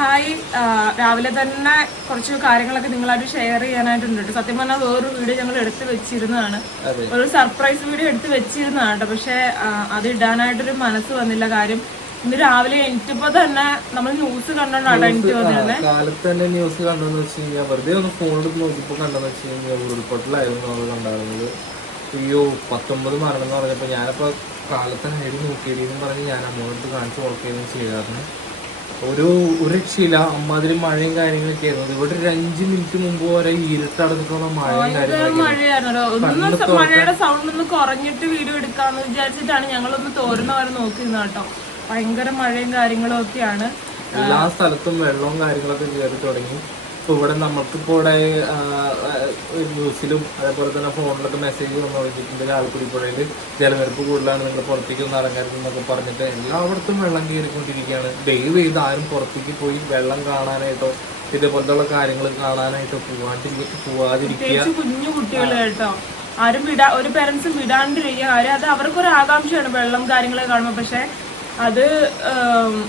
Hi. രാവിലെ തന്നെ കുറച്ച് കാര്യങ്ങളൊക്കെ നിങ്ങളായിട്ട് ഷെയർ ചെയ്യാനായിട്ടുണ്ട്. സത്യം പറഞ്ഞാൽ വേറൊരു വീഡിയോ ഞങ്ങൾ എടുത്ത് വെച്ചിരുന്നതാണ്. ഒരു സർപ്രൈസ് വീഡിയോ എടുത്ത് വെച്ചിരുന്നതാണ് കേട്ടോ. പക്ഷെ അത് ഇടാനായിട്ടൊരു മനസ്സ് വന്നില്ല. കാര്യം ഇന്ന് രാവിലെ എണീറ്റപ്പോ തന്നെ നമ്മൾ ന്യൂസ് കണ്ടോണ്ടാണ് എനിക്ക് വന്നിരുന്നത് കാലത്ത് തന്നെ ന്യൂസ് കണ്ടെന്ന് വെച്ച് കഴിഞ്ഞാൽ വെറുതെ ഒന്ന് ഫോണിൽ നോക്കിയപ്പോൾ കണ്ടെന്ന് വെച്ച് കഴിഞ്ഞാൽ ഉരുൾപൊട്ടലായിരുന്നു നമ്മൾ കണ്ടായിരുന്നത്. അയ്യോ പത്തൊമ്പത് മരണം എന്ന് പറഞ്ഞപ്പോ ഞാനിപ്പോ കാലത്ത് ഹൈഡ് നോക്കിയതെന്ന് പറഞ്ഞ് ഞാൻ അമ്മോടത്ത് കാണിച്ച് കൊടുക്കുകയും ചെയ്തായിരുന്നു. ഒരു ഒരു രക്ഷയില്ല. അമ്മാതിരി മഴയും കാര്യങ്ങളൊക്കെ ആയിരുന്നു. ഇവിടെ ഒരു അഞ്ച് മിനിറ്റ് മുമ്പ് വരെ ഇരുട്ടടച്ചിട്ടുള്ള മഴയും കാര്യങ്ങളൊക്കെ മഴയുടെ സൗണ്ട് ഒന്ന് കുറഞ്ഞിട്ട് വീഡിയോ എടുക്കാന്ന് വിചാരിച്ചിട്ടാണ് ഞങ്ങളൊന്ന് തോരുന്ന വരെ നോക്കിയിരുന്നത് കേട്ടോ. ഭയങ്കര മഴയും കാര്യങ്ങളും ഒക്കെയാണ്. എല്ലാ സ്ഥലത്തും വെള്ളവും കാര്യങ്ങളൊക്കെ കയറി തുടങ്ങി. ഇപ്പൊ ഇവിടെ നമുക്കിപ്പോ ഇവിടെ ന്യൂസിലും അതേപോലെ തന്നെ ഫോണിലൊക്കെ മെസ്സേജ് വന്നു ആൾക്കൂടി പുഴയിൽ ജലനിരപ്പ് കൂടുതലാണ് നിങ്ങൾ പുറത്തേക്ക് ഒന്ന് ഇറങ്ങരുത് എന്നൊക്കെ പറഞ്ഞിട്ട് എല്ലായിടത്തും വെള്ളം കയറിക്കൊണ്ടിരിക്കുകയാണ്. ദയവ് ചെയ്ത് ആരും പുറത്തേക്ക് പോയി വെള്ളം കാണാനായിട്ടോ ഇതേപോലത്തെ കാര്യങ്ങൾ കാണാനായിട്ടോ പോവാണ്ടിരിക്കുക പോവാതിരിക്കുക. കുഞ്ഞു കുട്ടികളായിട്ടോ ആരും വിടാ ഒരു പേരൻസും വിടാണ്ടിരിക്കുക. ആരും അത് അവർക്കൊരു ആകാംക്ഷയാണ് വെള്ളം കാര്യങ്ങളൊക്കെ കാണുമ്പോൾ പക്ഷെ അത്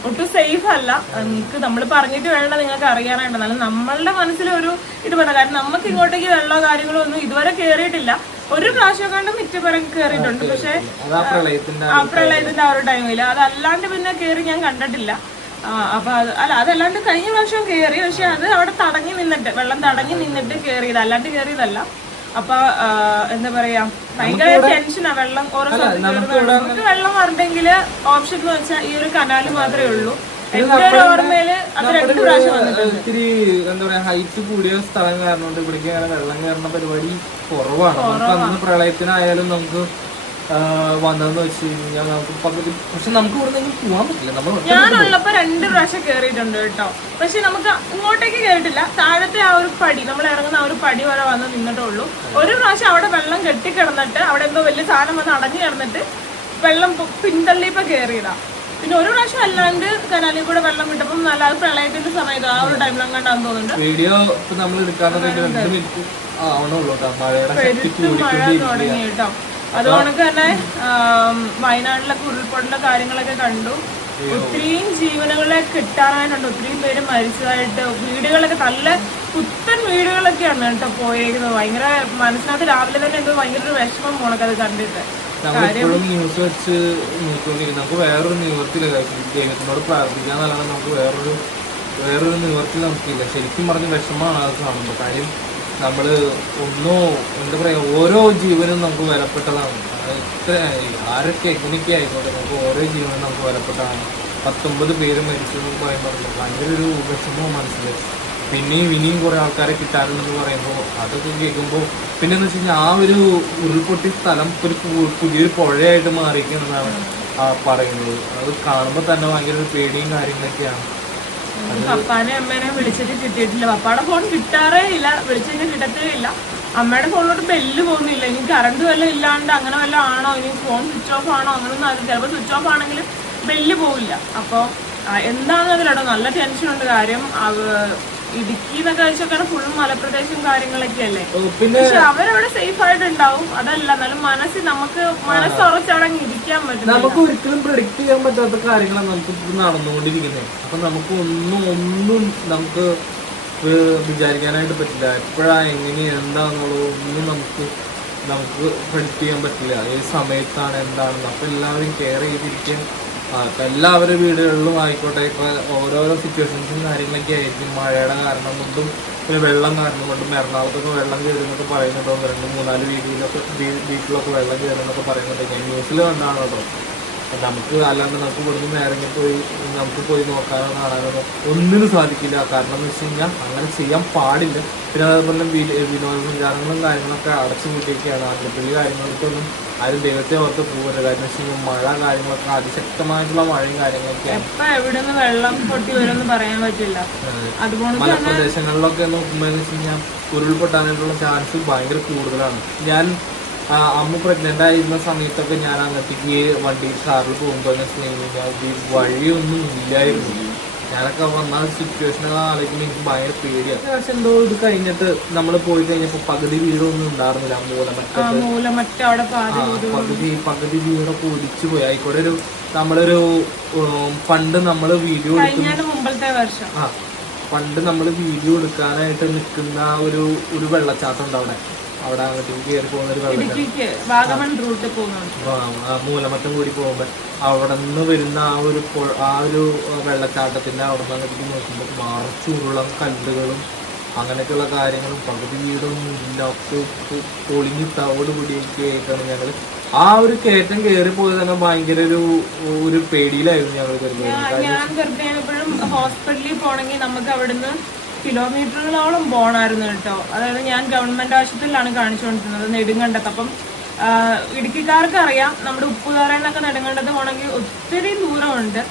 ഒട്ടും സേഫ് അല്ല. നിങ്ങൾക്ക് നമ്മൾ പറഞ്ഞിട്ട് വേണ്ട നിങ്ങൾക്ക് അറിയാനായിട്ട്. എന്നാലും നമ്മളുടെ മനസ്സിലൊരു ഇത് പറഞ്ഞ കാരണം നമുക്ക് ഇങ്ങോട്ടേക്ക് വെള്ളമോ കാര്യങ്ങളോ ഒന്നും ഇതുവരെ കയറിയിട്ടില്ല ഒരു പ്രാവശ്യം കണ്ട് മിറ്റപ്പുറം കയറിയിട്ടുണ്ട് പക്ഷേ ആ പ്രളയത്തിന്റെ ആ ഒരു ടൈമിൽ അതല്ലാണ്ട് പിന്നെ കയറി ഞാൻ കണ്ടിട്ടില്ല. അപ്പൊ അത് അല്ല അതല്ലാണ്ട് കഴിഞ്ഞ പ്രാവശ്യം കയറി പക്ഷെ അത് അവിടെ തടങ്ങി നിന്നിട്ട് വെള്ളം തടങ്ങി നിന്നിട്ട് കയറിയത് അല്ലാണ്ട് കയറിയതല്ല അപ്പൊ എന്താ പറയാ ഭയങ്കര ടെൻഷനാ വെള്ളം ഓരോ നമുക്ക് വെള്ളം വരണ്ടെങ്കിൽ ഓപ്ഷൻ എന്ന് വെച്ചാൽ ഈ ഒരു കനാല് മാത്രമേ ഉള്ളൂ. ഇത്തിരി എന്താ പറയാ ഹൈറ്റ് കൂടിയ സ്ഥലം കാരണം ഇവിടേക്ക് അങ്ങനെ വെള്ളം കയറുന്ന പരിപാടി കുറവാണ്. നമുക്ക് അന്ന് പ്രളയത്തിനായാലും നമുക്ക് വന്നതെന്ന് വെച്ച് കഴിഞ്ഞാൽ നമുക്ക് പകുതി പക്ഷെ നമുക്ക് ഇവിടെ നിന്ന് പോകാൻ പറ്റില്ല. നമ്മൾ ഞാനുള്ളപ്പോ രണ്ട് പ്രാവശ്യം കേറിയിട്ടുണ്ട് കേട്ടോ. പക്ഷെ നമുക്ക് ഇങ്ങോട്ടേക്ക് കയറിയിട്ടില്ല താഴത്തെ ആ ഒരു പടി നമ്മൾ ഇറങ്ങുന്ന ആ ഒരു പടി വരെ വന്ന് നിന്നിട്ടേ ഉള്ളൂ ഒരു പ്രാവശ്യം അവിടെ വെള്ളം കെട്ടിക്കിടന്നിട്ട് അവിടെ എന്തോ വലിയ സാധനം വന്ന് അടഞ്ഞു കിടന്നിട്ട് വെള്ളം പിന്തള്ളിയപ്പോ കയറിയതാ പിന്നെ ഒരു പ്രാവശ്യം അല്ലാണ്ട് കനാലിൽ കൂടെ വെള്ളം വിട്ടപ്പം നല്ല പ്രളയത്തിന്റെ സമയത്ത് ആ ഒരു ടൈമിലും കണ്ടാന്ന് തോന്നുന്നുണ്ട്. വീഡിയോ നമ്മൾ എടുക്കാറുണ്ട് മഴ തുടങ്ങി കേട്ടോ. അതുകൊണ്ട് തന്നെ വയനാട്ടിലൊക്കെ ഉരുൾപൊട്ടല കാര്യങ്ങളൊക്കെ കണ്ടു. ഒത്തിരിയും ജീവനുകളെ കിട്ടാനായിട്ടുണ്ട് ഒത്തിരിയും പേര് മരിച്ചതായിട്ട്. വീടുകളൊക്കെ നല്ല പുത്തൻ വീടുകളൊക്കെയാണ് കേട്ടോ പോയേക്കുന്നത്. ഭയങ്കര മനസ്സിനകത്ത് രാവിലെ തന്നെ എന്തോ ഭയങ്കര ഒരു വിഷമം പോണക്കത് കണ്ടിട്ട്. നമ്മളിപ്പോഴും ന്യൂസ് വെച്ച് നോക്കിക്കൊണ്ടിരിക്കും നമുക്ക് വേറൊരു നിവർത്തിയില്ല. ദൈവത്തിനോട് പ്രാർത്ഥിക്കാന്നല്ലാതെ നമുക്ക് വേറൊരു വേറൊരു നിവർത്തി നമുക്കില്ല. ശരിക്കും പറഞ്ഞ വിഷമമാണ് അത് കാണുമ്പോൾ. കാര്യം നമ്മൾ ഒന്നോ എന്താ പറയുക ഓരോ ജീവനും നമുക്ക് വിലപ്പെട്ടതാണ്. ഇത്ര ആരൊക്കെ എങ്ങനെയൊക്കെ ആയിക്കോട്ടെ നമുക്ക് ഓരോ ജീവനും നമുക്ക് വിലപ്പെട്ടതാണ്. പത്തൊമ്പത് പേര് മരിച്ചു എന്ന് പറയുമ്പോൾ ഭയങ്കര ഒരു വിഷമവും മനസ്സിൽ പിന്നെയും ഇനിയും കുറെ ആൾക്കാരെ കിട്ടാനുണ്ടെന്ന് പറയുമ്പോൾ അതൊക്കെ കേൾക്കുമ്പോൾ പിന്നെ എന്ന് വെച്ച് കഴിഞ്ഞാൽ ആ ഒരു ഉരുൾപൊട്ടിയ സ്ഥലം ഒരു പുതിയൊരു പുഴയായിട്ട് മാറിയിരിക്കുന്നതാണ് പറയുന്നത്. അത് കാണുമ്പോൾ തന്നെ ഭയങ്കര ഒരു പേടിയും കാര്യങ്ങളൊക്കെയാണ്. പപ്പാനെ അമ്മേനെ വിളിച്ചിട്ട് കിട്ടിയിട്ടില്ല. പപ്പാടെ ഫോൺ കിട്ടാറേ ഇല്ല. വിളിച്ചിട്ട് കിട്ടത്തേ ഇല്ല. അമ്മയുടെ ഫോണിലോട്ട് ബെല്ല് പോകുന്നില്ല. ഇനി കറണ്ട് വല്ലതും ഇല്ലാണ്ട് അങ്ങനെ വല്ലതും ആണോ? ഇനി ഫോൺ സ്വിച്ച് ഓഫ് ആണോ? അങ്ങനൊന്നും അറിയില്ല ചിലപ്പോൾ സ്വിച്ച് ഓഫ് ആണെങ്കിൽ ബെല്ല് പോവില്ല. അപ്പോൾ എന്താണെന്ന് അതിലട്ടോ നല്ല ടെൻഷനുണ്ട് കാര്യം ഇടുക്കി എന്നൊക്കെ വെച്ചൊക്കെ ഫുൾ മലപ്രദേശം കാര്യങ്ങളൊക്കെ അല്ലേ പിന്നെ പക്ഷെ അവരവിടെ സേഫ് ആയിട്ട് ഉണ്ടാവും. അതല്ല എന്നാലും മനസ്സിൽ നമുക്ക് മനസ്സുറച്ചവിടെ അങ്ങ് ഇരിക്കാൻ പറ്റും നമുക്ക് ഒരിക്കലും പ്രിഡിക്ട് ചെയ്യാൻ പറ്റാത്ത കാര്യങ്ങളാണ് നമുക്ക് നടന്നുകൊണ്ടിരിക്കുന്നത്. അപ്പൊ നമുക്ക് ഒന്നും ഒന്നും നമുക്ക് വിചാരിക്കാനായിട്ട് പറ്റില്ല. എപ്പോഴാ എങ്ങനെ എന്താന്നുള്ളത് ഒന്നും നമുക്ക് നമുക്ക് പ്രിഡിക്ട് ചെയ്യാൻ പറ്റില്ല. ഏത് സമയത്താണ് എന്താണെന്ന് അപ്പൊ എല്ലാവരും കെയർ ചെയ്തിരിക്കാൻ ആ, എല്ലാവരും വീടുകളിലും ആയിക്കോട്ടെ ഇപ്പൊ ഓരോരോ സിറ്റുവേഷൻസും കാര്യങ്ങളൊക്കെ ആയിരിക്കും. മഴയുടെ കാരണം കൊണ്ടും പിന്നെ വെള്ളം കാരണം കൊണ്ടും എറണാകുളത്തൊക്കെ വെള്ളം കയറുന്നൊക്കെ പറയുന്നുണ്ടോ? രണ്ട് മൂന്നാൽ വീട്ടിലൊക്കെ വീട്ടിലൊക്കെ വെള്ളം കയറുന്നൊക്കെ പറയുന്നുണ്ട്? ഞാൻ ന്യൂസിൽ കണ്ടാണ് കേട്ടോ. അപ്പൊ നമുക്ക് അല്ലാണ്ട് നമുക്ക് ഇവിടുന്ന് നേരങ്ങി പോയി നമുക്ക് പോയി നോക്കാനോ കാണാനോ ഒന്നിനും സാധിക്കില്ല. കാരണം എന്ന് വെച്ച് കഴിഞ്ഞാൽ അങ്ങനെ ചെയ്യാൻ പാടില്ല. പിന്നെ അതേപോലെ വിനോദസഞ്ചാരങ്ങളും കാര്യങ്ങളൊക്കെ അടച്ചു കൂട്ടിയൊക്കെയാണ് ആതിരപ്പള്ളി കാര്യങ്ങൾക്കൊന്നും ആരും ദൈവത്തെ ഓർത്ത് പോകരുത്. കാരണം വെച്ചാൽ ഈ മഴ കാര്യങ്ങളൊക്കെ അതിശക്തമായിട്ടുള്ള മഴയും കാര്യങ്ങളൊക്കെ എവിടെ നിന്ന് വെള്ളം പൊട്ടി വരുമെന്ന് പറയാൻ പറ്റില്ല. അതുപോലെ മലപ്രദേശങ്ങളിലൊക്കെ നോക്കുമ്പോൾ കഴിഞ്ഞാൽ ഉരുൾപൊട്ടാനായിട്ടുള്ള ചാൻസ് ഭയങ്കര കൂടുതലാണ്. ഞാൻ അമ്മ പ്രഗ്നന്റ് ആയിരുന്ന സമയത്തൊക്കെ ഞാൻ അങ്ങോട്ടേക്ക് വണ്ടി കാറിൽ പോകുമ്പോൾ എന്ന് വഴിയൊന്നും ഇല്ലായിരുന്നു. ഞാനൊക്കെ വന്ന സിറ്റുവേഷനൊക്കെ ആലോചിക്കുമ്പോൾ എനിക്ക് ഭയങ്കര പേടിയാണ് പക്ഷെ എന്തോ ഇത് കഴിഞ്ഞിട്ട് നമ്മൾ പോയി കഴിഞ്ഞപ്പോൾ പകുതി വീടൊന്നും ഉണ്ടായിരുന്നില്ല മൂലമറ്റ പകുതി പകുതി വീടൊക്കെ ഒടിച്ചു പോയി. ആയിക്കോട്ടെ ഒരു നമ്മളൊരു പണ്ട് നമ്മൾ വീഡിയോ ആ പണ്ട് നമ്മൾ വീഡിയോ എടുക്കാനായിട്ട് നിൽക്കുന്ന ഒരു ഒരു വെള്ളച്ചാട്ടം ഉണ്ട് അവിടെ. അവിടെ കയറി പോകുന്ന ഒരു വെള്ളച്ചാട്ടം ഇടുക്കിക്ക് വാഗമൺ റൂട്ട് പോകുന്നുണ്ട് ആ, ആ മൂലമറ്റം കൂടി പോകുമ്പോൾ അവിടെ നിന്ന് വരുന്ന ആ ഒരു ആ ഒരു വെള്ളച്ചാട്ടത്തിന്റെ അവിടെ നിന്ന് അങ്ങോട്ട് നോക്കുമ്പോൾ മറച്ചുരുളം കല്ലുകളും അങ്ങനെയൊക്കെയുള്ള കാര്യങ്ങളും പകുതി വീടൊന്നും ഇല്ലാത്ത പൊ- പൊളിഞ്ഞ് തവോട് കൂടിയൊക്കെ ആയിട്ടാണ് ഞങ്ങൾ ആ ഒരു കയറ്റം കയറി പോയത് തന്നെ ഭയങ്കര ഒരു ഒരു പേടിയിലായിരുന്നു ഞങ്ങൾ കയറി ഞാൻ- ഗർഭിണിയായപ്പോഴും ഹോസ്പിറ്റലിൽ പോണെങ്കിൽ നമുക്ക് അവിടുന്ന് കിലോമീറ്ററുകളോളം പോണായിരുന്നു കേട്ടോ. അതായത് ഞാൻ ഗവൺമെന്റ് ആശുപത്രിയിലാണ് കാണിച്ചുകൊണ്ടിരുന്നത് നെടുങ്കണ്ടത്ത് അപ്പം ഇടുക്കിക്കാർക്ക് അറിയാം നമ്മുടെ ഉപ്പുതറയെന്നൊക്കെ നെടുങ്കണ്ടത്ത് പോകണമെങ്കിൽ ഒത്തിരി ദൂരമുണ്ട്.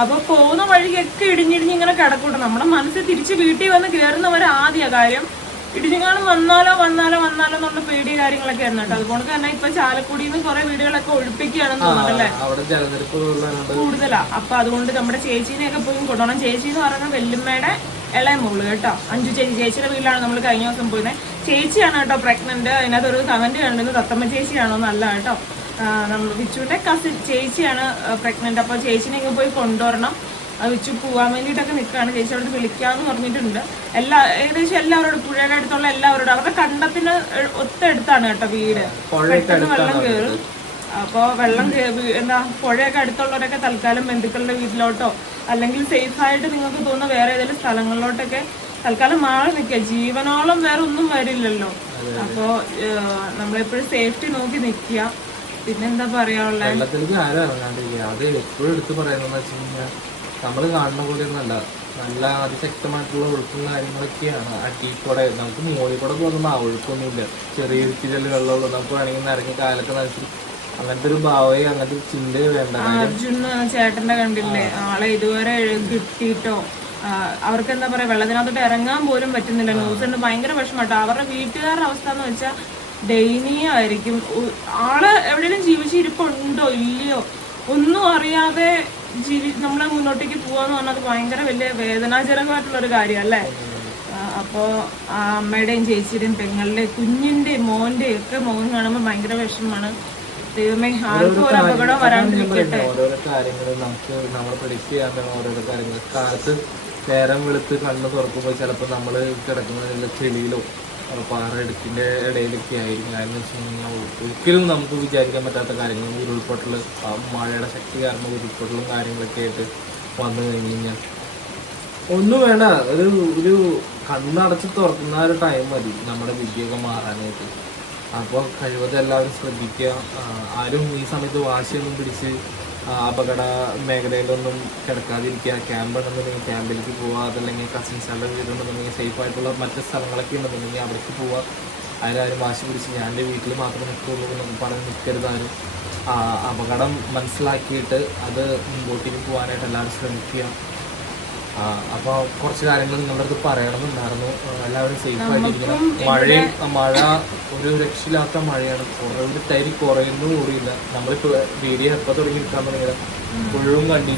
അപ്പൊ പോകുന്ന വഴിക്കൊക്കെ ഇടിഞ്ഞിടിഞ്ഞ് ഇങ്ങനെ കിടക്കൂട്ടെ. നമ്മുടെ മനസ്സിൽ തിരിച്ച് വീട്ടിൽ വന്ന് കയറുന്നവരാദ്യ കാര്യം ഇടിഞ്ഞുകാണും വന്നാലോ വന്നാലോ വന്നാലോ എന്നുള്ള പേടി കാര്യങ്ങളൊക്കെ ആയിരുന്നു കേട്ടോ. അതുകൊണ്ട് തന്നെ ഇപ്പൊ ചാലക്കുടിയിൽ നിന്ന് കുറെ വീടുകളൊക്കെ ഒഴിപ്പിക്കുകയാണെന്ന് തോന്നുന്നല്ലേ കൂടുതലാ. അപ്പൊ അതുകൊണ്ട് നമ്മുടെ ചേച്ചീനെയൊക്കെ പോയി കൊണ്ടുപോകണം ചേച്ചി എന്ന് പറയുന്നത് വെല്ലുമ്മയുടെ ഇളയ മോൾ കേട്ടോ. അഞ്ചു ചേച്ചി ചേച്ചിയുടെ വീട്ടിലാണ് നമ്മൾ കഴിഞ്ഞ ദിവസം പോയിരുന്നത് ചേച്ചിയാണ് കേട്ടോ പ്രഗ്നന്റ് അതിനകത്ത് ഒരു കമന്റ് കണ്ടിരുന്നു തത്തമ്മ ചേച്ചിയാണോ നല്ല കേട്ടോ. നമ്മൾ വിച്ചുവിന്റെ കസിൻ ചേച്ചിയാണ് പ്രഗ്നന്റ് അപ്പൊ ചേച്ചിനെയൊക്കെ പോയി കൊണ്ടുവരണം. വിച്ചു പോവാൻ വേണ്ടിയിട്ടൊക്കെ നിൽക്കുകയാണ്. ചേച്ചി അവിടെ വിളിക്കാമെന്ന് പറഞ്ഞിട്ടുണ്ട്. എല്ലാ ഏകദേശം എല്ലാവരോടും പുഴയുടെ അടുത്തുള്ള എല്ലാവരോടും. അവരുടെ കണ്ടത്തിന് ഒത്തടുത്താണ് കേട്ടോ വീട്. പെട്ടെന്ന് വെള്ളം കയറും അപ്പോൾ വെള്ളം എന്താ പുഴയൊക്കെ അടുത്തുള്ളവരൊക്കെ തൽക്കാലം ബന്ധുക്കളുടെ വീട്ടിലോട്ടോ അല്ലെങ്കിൽ സേഫ് ആയിട്ട് നിങ്ങൾക്ക് തോന്നുന്ന വേറെ ഏതെങ്കിലും സ്ഥലങ്ങളിലോട്ടൊക്കെ തൽക്കാലം മാറി നിൽക്കുക. ജീവനോളം വേറെ ഒന്നും വരില്ലല്ലോ. അപ്പോൾ നമ്മളെപ്പോഴും സേഫ്റ്റി നോക്കി നിൽക്കുക. പിന്നെന്താ പറയാനുള്ളത് വെള്ളത്തിലേക്ക് ആരും ഇറങ്ങാണ്ടിരിക്കുക. അത് എപ്പോഴും എടുത്ത് പറയുന്നതെന്ന് വെച്ച് കഴിഞ്ഞാൽ നമ്മൾ കാണുന്ന പോലെ ഒന്നല്ല നല്ല അതിശക്തമായിട്ടുള്ള ഒഴുക്കും കാര്യങ്ങളൊക്കെയാണ്. അടിക്കൂടെ നമുക്ക് മുകളിൽ കൂടെ പോകുന്ന ആ ഒഴുക്കൊന്നുമില്ല. ചെറിയ ഇത്തിരി വെള്ളമുള്ളൂ. നമുക്ക് വേണമെങ്കിൽ ഇറങ്ങി കാലൊക്കെ നനച്ച് അങ്ങനത്തെ ഒരു ഭാവയെ അങ്ങനത്തെ ഒരു ചിന്തയെ വേണ്ട. അർജുൻ ചേട്ടന്റെ കണ്ടില്ലേ? ആളെ ഇതുവരെ കിട്ടിയിട്ടോ? അവർക്ക് എന്താ പറയാ വെള്ളത്തിനകത്തോട്ട് ഇറങ്ങാൻ പോലും പറ്റുന്നില്ല. ന്യൂസ് ഉണ്ട് ഭയങ്കര വിഷമട്ടോ അവരുടെ വീട്ടുകാരുടെ അവസ്ഥ എന്ന് വെച്ചാൽ ദയനീയമായിരിക്കും. ആൾ എവിടെയെങ്കിലും ജീവിച്ചിരിപ്പുണ്ടോ? ഇല്ലയോ? ഒന്നും അറിയാതെ ജീവി നമ്മളെ മുന്നോട്ടേക്ക് പോവാന്ന് പറഞ്ഞത് ഭയങ്കര വലിയ വേദനാജനകമായിട്ടുള്ള ഒരു കാര്യമല്ലേ ആ, അപ്പോ ആ അമ്മയുടെയും ചേച്ചിയുടെയും പെങ്ങളുടെയും കുഞ്ഞിന്റെയും മോന്റെയും ഒക്കെ മോൻ കാണുമ്പോൾ ഭയങ്കര വിഷമമാണ്. ദൈവമേ ആർക്കും ഒരു അപകടം വരാണ്ടിരിക്കട്ടെ ഓരോരോ കാര്യങ്ങൾ നമുക്ക് നമ്മൾ പ്രഡിക്റ്റ് ചെയ്യാൻ ഓരോരോ കാര്യങ്ങൾ. കാലത്ത് നേരം വെളുത്ത് കണ്ണ് തുറക്കുമ്പോൾ ചിലപ്പോൾ നമ്മൾ കിടക്കുന്ന ചെളിയിലോ അഹ് പാറയിടുക്കിന്റെ ഇടയിലൊക്കെ ആയിരിക്കും. കാരണം എന്ന് വെച്ച് കഴിഞ്ഞാൽ ഒരിക്കലും നമുക്ക് വിചാരിക്കാൻ പറ്റാത്ത കാര്യങ്ങൾ ഉരുൾപൊട്ടൽ മഴയുടെ ശക്തി കാരണം ഉരുൾപൊട്ടലും കാര്യങ്ങളൊക്കെ ആയിട്ട് വന്നു കഴിഞ്ഞ് കഴിഞ്ഞാൽ ഒന്നും വേണ്ട. ഒരു ഒരു കണ്ണടച്ച് തുറക്കുന്ന ഒരു ടൈം മതി നമ്മുടെ വിദ്യയൊക്കെ മാറാനായിട്ട്. അപ്പോൾ കഴിവതും എല്ലാവരും ശ്രദ്ധിക്കുക. ആരും ഈ സമയത്ത് വാശിയൊന്നും പിടിച്ച് അപകട മേഖലയിലൊന്നും കിടക്കാതിരിക്കുക. ക്യാമ്പ് ഉണ്ടെന്നുണ്ടെങ്കിൽ ക്യാമ്പിലേക്ക് പോവുക. അതല്ലെങ്കിൽ കസിൻസുകളുടെ വീടുണ്ടെന്നുണ്ടെങ്കിൽ സേഫ് ആയിട്ടുള്ള മറ്റ് സ്ഥലങ്ങളൊക്കെ ഉണ്ടെന്നുണ്ടെങ്കിൽ അവിടേക്ക് പോവുക. അതിലാരും വാശി പിടിച്ച് ഞാൻ എന്റെ വീട്ടിൽ മാത്രം നിൽക്കുള്ളൂ എന്നൊന്നും പറഞ്ഞ് നിൽക്കരുത് ആരും. ആ, അപകടം മനസ്സിലാക്കിയിട്ട് അത് മുമ്പോട്ടേക്ക് പോകാനായിട്ട് എല്ലാവരും ശ്രമിക്കുക. അപ്പൊ കുറച്ച് കാര്യങ്ങൾ നിങ്ങളുടെ അടുത്ത് പറയണമെന്നുണ്ടായിരുന്നു. എല്ലാവരും സേഫ് ആയിട്ടിരിക്കണം മഴയും മഴ ഒരു രക്ഷയില്ലാത്ത മഴയാണ്. കുറേ ഒരു തരി കുറയുന്നു കൂടിയില്ല. നമ്മളിപ്പോ വീഡിയോ എപ്പോ തുടങ്ങി എടുക്കാൻ തുടങ്ങിയത്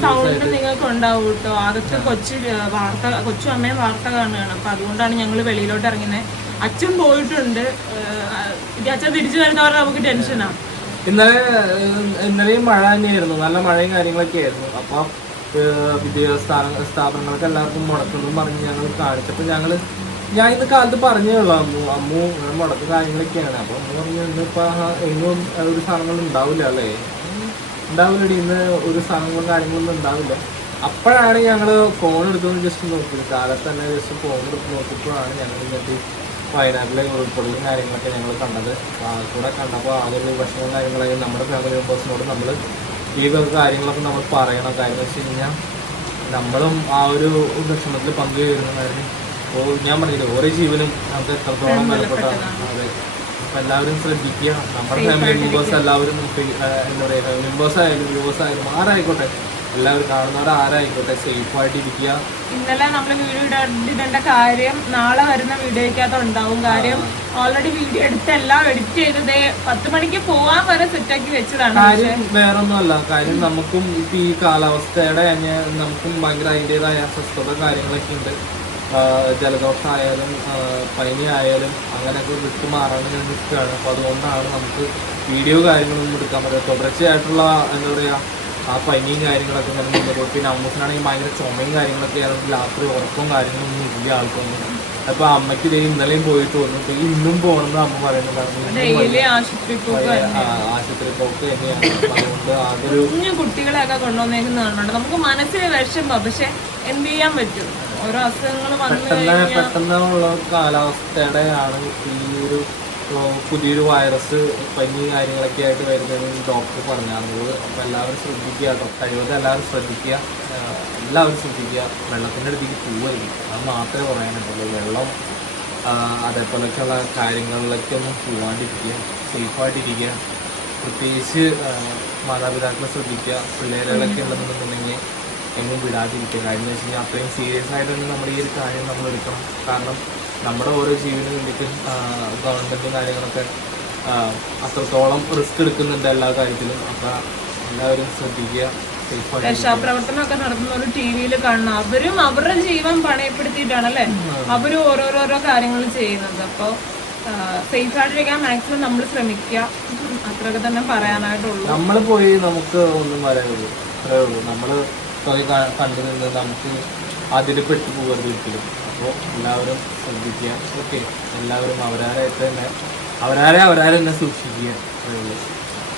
സൗണ്ട് നിങ്ങൾക്ക് ഉണ്ടാവും കേട്ടോ. അതൊക്കെ കൊച്ചു വാർത്ത കൊച്ചു അമ്മയും വാർത്ത കാണുകയാണ്. അപ്പൊ അതുകൊണ്ടാണ് ഞങ്ങൾ വെളിയിലോട്ട് ഇറങ്ങുന്നത്. അച്ഛൻ പോയിട്ടുണ്ട്. അച്ഛൻ തിരിച്ചു വരുന്നവരെ നമുക്ക് ടെൻഷനാണ് ഇന്നലെ ഇന്നലെയും മഴ തന്നെയായിരുന്നു. നല്ല മഴയും കാര്യങ്ങളൊക്കെ ആയിരുന്നു അപ്പൊ വിദ്യാസ്ഥാന സ്ഥാപനങ്ങൾക്ക് എല്ലാവർക്കും മുടക്കുന്നു പറഞ്ഞ് ഞങ്ങൾ കാണിച്ചപ്പോൾ ഞങ്ങൾ ഞാൻ ഇന്ന് കാലത്ത് പറഞ്ഞേ ഉള്ളൂ അമ്മു അമ്മു ഇങ്ങനെ മുടക്ക് കാര്യങ്ങളൊക്കെയാണ്. അപ്പോൾ അമ്മ പറഞ്ഞു ഇന്നിപ്പോൾ എങ്ങും ഒരു സാധനങ്ങൾ ഉണ്ടാവില്ല അല്ലേ? ഉണ്ടാവില്ലടി ഇന്ന് ഒരു സാധനങ്ങളും കാര്യങ്ങളൊന്നും ഉണ്ടാവില്ല. അപ്പോഴാണ് ഞങ്ങൾ ഫോൺ എടുത്തുകൊണ്ട് ജസ്റ്റ് നോക്കിയത്. കാലത്ത് തന്നെ ജസ്റ്റ് ഫോൺ എടുത്ത് നോക്കിയപ്പോഴാണ് ഞങ്ങൾ ഇങ്ങനത്തെ വയനാട്ടിലെ ഉൾപ്പെടലും കാര്യങ്ങളൊക്കെ ഞങ്ങൾ കണ്ടത്. കൂടെ കണ്ടപ്പോൾ അതൊരു വിഷമവും കാര്യങ്ങളായി. നമ്മുടെ ഫാമിലി മെമ്പേഴ്സിനോട് നമ്മൾ ഈ കാര്യങ്ങളൊക്കെ നമ്മൾ പറയണം. കാര്യം എന്ന് വെച്ച് കഴിഞ്ഞാൽ നമ്മളും ആ ഒരു വിഷമത്തിൽ പങ്കുചേരുന്നതായിരുന്നു കാര്യം ഓ ഞാൻ പറഞ്ഞില്ലേ ഓരോ ജീവനും നമുക്ക് എത്രത്തോളം വിലപ്പെട്ടതാണ് അതെ. അപ്പം എല്ലാവരും ശ്രദ്ധിക്കുക. നമ്മുടെ ഫാമിലി മെമ്പേഴ്സ് എല്ലാവരും എന്താ പറയുക മെമ്പേഴ്സ് ആയാലും വ്യൂവേഴ്സ് ആയാലും ആരായിക്കോട്ടെ എല്ലാവരും കാണുന്നവരെ ആരായിക്കോട്ടെ? സേഫ് ആയിട്ട് ഇരിക്കുക ഇന്നലെ നമ്മൾ വീഡിയോ ഇടേണ്ട കാര്യം നാളെ വരുന്ന വീഡിയോയ്ക്കകത്ത് ഉണ്ടാവും കാര്യം. ഓൾറെഡി വീഡിയോ എടുത്തെല്ലാം എഡിറ്റ് ചെയ്തതേ പത്ത് മണിക്ക് പോവാൻ വരെ സെറ്റാക്കി വെച്ചതാണ് കാര്യം വേറൊന്നുമല്ല. കാര്യം നമുക്കും ഇപ്പൊ ഈ കാലാവസ്ഥയുടെ തന്നെ നമുക്കും ഭയങ്കര അതിന്റെതായ അസ്വസ്ഥത കാര്യങ്ങളൊക്കെ ഉണ്ട്. ജലദോഷമായാലും പനി ആയാലും അങ്ങനെയൊക്കെ വിട്ടു മാറാൻ ഞാൻ നിൽക്കുകയാണ്. അപ്പോൾ അതുകൊണ്ടാണ് നമുക്ക് വീഡിയോ കാര്യങ്ങളൊന്നും എടുക്കാൻ പറ്റുക തുടർച്ചയായിട്ടുള്ള എന്താ പറയുക ആ പനിയും കാര്യങ്ങളൊക്കെ ഇങ്ങനെ നിന്നത് പിന്നെ അമ്മൂസിനാണെങ്കിൽ ഭയങ്കര ചുമയും കാര്യങ്ങളൊക്കെ ആയിരുന്നു രാത്രി ഉറക്കവും കാര്യങ്ങളൊന്നും ഇല്ല ആൾക്കൊന്നും. അപ്പൊ അമ്മയ്ക്ക് ഇതേ ഇന്നലെയും പോയിട്ട് വന്നു. ഇപ്പൊ ഇന്നും പോകണമെന്ന് അമ്മ പറയുന്നത് ആശുപത്രി പോക്ക് തന്നെയാണ്. അതുകൊണ്ട് അതൊരു കുഞ്ഞു കുട്ടികളെയൊക്കെ കൊണ്ടുവന്നേക്കുന്ന കാണുന്നുണ്ട് നമുക്ക് മനസ്സിന് വിഷമം. പക്ഷെ എന്ത് ചെയ്യാൻ പറ്റും? ഓരോ അസുഖങ്ങൾ പെട്ടെന്ന് പെട്ടെന്നുള്ള കാലാവസ്ഥയുടെ ആണ് ഈ ഒരു പുതിയൊരു വൈറസ് പനി കാര്യങ്ങളൊക്കെ ആയിട്ട് വരുന്നതെന്ന് ഡോക്ടർ പറഞ്ഞിരുന്നത് അപ്പോൾ എല്ലാവരും ശ്രദ്ധിക്കുക കേട്ടോ. കഴിവതും എല്ലാവരും ശ്രദ്ധിക്കുക. എല്ലാവരും ശ്രദ്ധിക്കുക. വെള്ളത്തിന്റെ അടുത്തേക്ക് പോവരുത് അത് മാത്രമേ പറയാനുള്ളൂ വെള്ളം അതേപോലൊക്കെയുള്ള കാര്യങ്ങളിലൊക്കെ കാര്യങ്ങളിലേക്കൊന്നും പോവാണ്ടിരിക്കുക. സേഫായിട്ടിരിക്കുക. പ്രത്യേകിച്ച് മാതാപിതാക്കളെ ശ്രദ്ധിക്കുക. പിള്ളേരുകളൊക്കെ ഉള്ളതെന്നുണ്ടെങ്കിൽ എങ്ങും വിടാതിരിക്കുക. കാര്യം എന്ന് വെച്ച് കഴിഞ്ഞാൽ അത്രയും സീരിയസ് ആയിട്ടൊന്നും നമ്മൾ ഈ ഒരു കാര്യം നമ്മൾ എടുക്കണം. കാരണം നമ്മുടെ ഓരോ ജീവന് വേണ്ടിയിട്ട് ഗവൺമെന്റും കാര്യങ്ങളൊക്കെ അത്രത്തോളം റിസ്ക് എടുക്കുന്നുണ്ട് എല്ലാ കാര്യത്തിലും. അപ്പം എല്ലാവരും ശ്രദ്ധിക്കുക രക്ഷാപ്രവർത്തനമൊക്കെ നടത്തുന്ന ഒരു ടി വിയിൽ കാണണം. അവരും അവരുടെ ജീവൻ പണയപ്പെടുത്തിയിട്ടാണ് അല്ലെ അവരും ഓരോരോരോ കാര്യങ്ങൾ ചെയ്യുന്നത്. അപ്പോൾ സേഫ് ആയിട്ടിരിക്കാൻ മാക്സിമം നമ്മൾ ശ്രമിക്കുക. അത്രയൊക്കെ തന്നെ പറയാനായിട്ടുള്ളൂ. നമ്മൾ പോയി നമുക്ക് ഒന്നും പറയാനുള്ളൂ. അത്രേ ഉള്ളൂ. നമ്മൾ കണ്ടു നിന്ന് നമുക്ക് അതിൽ പെട്ടു പോകരുത് ഒരിക്കലും. അപ്പോൾ എല്ലാവരും ശ്രദ്ധിക്കുക. ഓക്കെ. എല്ലാവരും അവരാരായിട്ട് തന്നെ അവരാരെ അവരാരെ തന്നെ സൂക്ഷിക്കുക.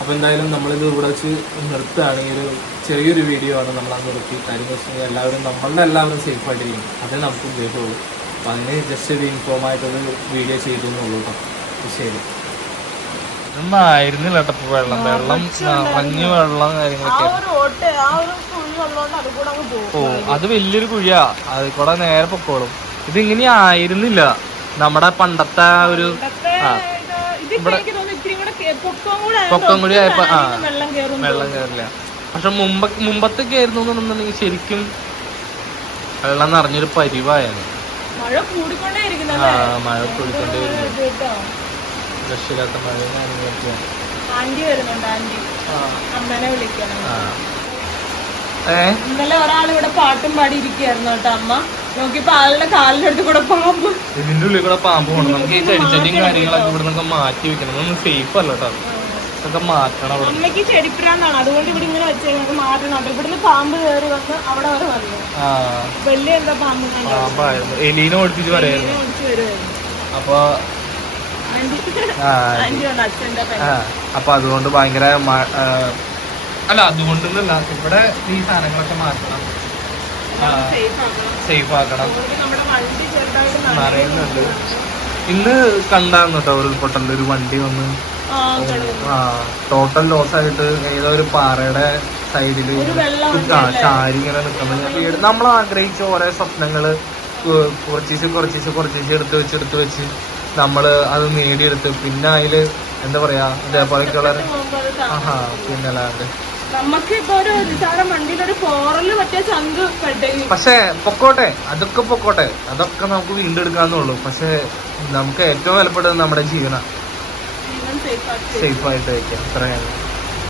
അപ്പോൾ എന്തായാലും നമ്മളിത് ഇവിടെ വെച്ച് നിർത്തുകയാണ്. ഈ ഒരു ചെറിയൊരു വീഡിയോ ആണ് നമ്മൾ അന്ന് നിർത്തി കാര്യം വെച്ചാൽ വെച്ച് കഴിഞ്ഞാൽ എല്ലാവരും നമ്മളുടെ എല്ലാവരും സേഫ് ആയിട്ടിരിക്കും അതേ നമുക്ക് ഉദ്ദേശമുള്ളൂ അപ്പോൾ അതിന് ജസ്റ്റ് ഒരു ഇൻഫോം ആയിട്ടൊരു വീഡിയോ ചെയ്തു എന്നുള്ളൂ കേട്ടോ ശരി. ഇതൊന്നും ആയിരുന്നില്ല കേട്ടോ വെള്ളം. വെള്ളം മഞ്ഞ വെള്ളം കാര്യങ്ങളൊക്കെ ഓ അത് വലിയൊരു കുഴിയാ. അത് കൂടെ നേരെ പൊക്കോളും. ഇത് ഇങ്ങനെ ആയിരുന്നില്ല. നമ്മുടെ പണ്ടത്തെ ആ. ഒരു കൂടെ കേ- പൊക്കം കൂടെ ആയപ്പോ ആ. വെള്ളം കയറും വെള്ളം കയറില്ല പക്ഷെ മുമ്പ് മുമ്പത്തൊക്കെ ആയിരുന്നു എന്നുണ്ടെന്നുണ്ടെങ്കിൽ ശരിക്കും വെള്ളം നിറഞ്ഞൊരു പരിവായാണ് മഴ കൂടിക്കൊണ്ടേ ആ മഴ കൂടിക്കൊണ്ടേ രക്ഷയില്ലാത്ത മഴ കാര്യങ്ങളൊക്കെയാണ് ആന്റി വരുന്നുണ്ട് ആന്റി. അമ്മനെ വിളിക്കണം. ആ. ഏ? ഇന്നലെ ഒരാൾ ഇവിടെ പാട്ടും പാടി ഇരിക്കുകയായിരുന്നു കേട്ടോ അമ്മ. നോക്കിയപ്പോ ആളുടെ കാലിന്റെ അടുത്ത് കൂടെ പാമ്പ്. ഇതിന്റെ ഉള്ളിൽ കൂടെ പാമ്പ് പോകണം നമുക്ക് ഈ ചെടിച്ചട്ടിയും കാര്യങ്ങളൊക്കെ ഇവിടെ നിന്നൊക്കെ മാറ്റി വെക്കണം. നമ്മൾ സേഫ് അല്ല കേട്ടോ ഇതൊക്കെ മാറ്റണം അവിടെ. അമ്മയ്ക്ക് ചെടിപ്പിരാന്നാണ് അതുകൊണ്ട് ഇവിടെ ഇങ്ങനെ വെച്ചേക്കുന്നത് മാറ്റണം കേട്ടോ ഇവിടുന്ന് പാമ്പ് കയറി വന്ന് അവിടെ വരെ വന്നു. ആ. വലിയ എന്താ പാമ്പ് കണ്ടോ? പാമ്പായിരുന്നു. എലീനെ ഓടിപ്പിച്ച് പറയായിരുന്നു അപ്പൊ അപ്പൊ അതുകൊണ്ട് ഭയങ്കര അല്ല അതുകൊണ്ടൊന്നുമല്ല. ഇവിടെ ഈ സാധനങ്ങളൊക്കെ മാറ്റണം. സേഫ് ആക്കണം നിറയുന്നുണ്ട് ഇന്ന് കണ്ടായിരുന്നു കേട്ടോ ഉരുൾപൊട്ടലിൽ ഒരു വണ്ടി വന്ന്. ആ ടോട്ടൽ ലോസ് ആയിട്ട് ഏതോ ഒരു പാറയുടെ സൈഡിൽ ചാരി ഇങ്ങനെ നിൽക്കുന്നത് നമ്മൾ ആഗ്രഹിച്ച ഓരോ സ്വപ്നങ്ങൾ കുറച്ചീശ് കുറച്ചീശ് കുറച്ചീശ് എടുത്ത് വെച്ച് എടുത്ത് വെച്ച് നമ്മൾ അത് നേടിയെടുത്ത്. പിന്നെ അതിൽ എന്താ പറയാ ഇതേപോലെ അത് ആഹാ പിന്നെ അല്ലാണ്ട് നമുക്ക് ഇപ്പൊ ഒരു നിസാരം വണ്ടിയിൽ ഒരു പോറൽ പറ്റിയ ചന്ത് പെട്ടെങ്കിൽ പക്ഷെ പൊക്കോട്ടെ അതൊക്കെ പൊക്കോട്ടെ. അതൊക്കെ നമുക്ക് വീണ്ടെടുക്കാന്നുള്ളൂ. പക്ഷേ നമുക്ക് ഏറ്റവും വിലപ്പെട്ടത് നമ്മുടെ ജീവനാണ്. ജീവൻ സേഫ് ആയിട്ട് സേഫ് ആയിട്ട് വയ്ക്കാം അത്രയാണ്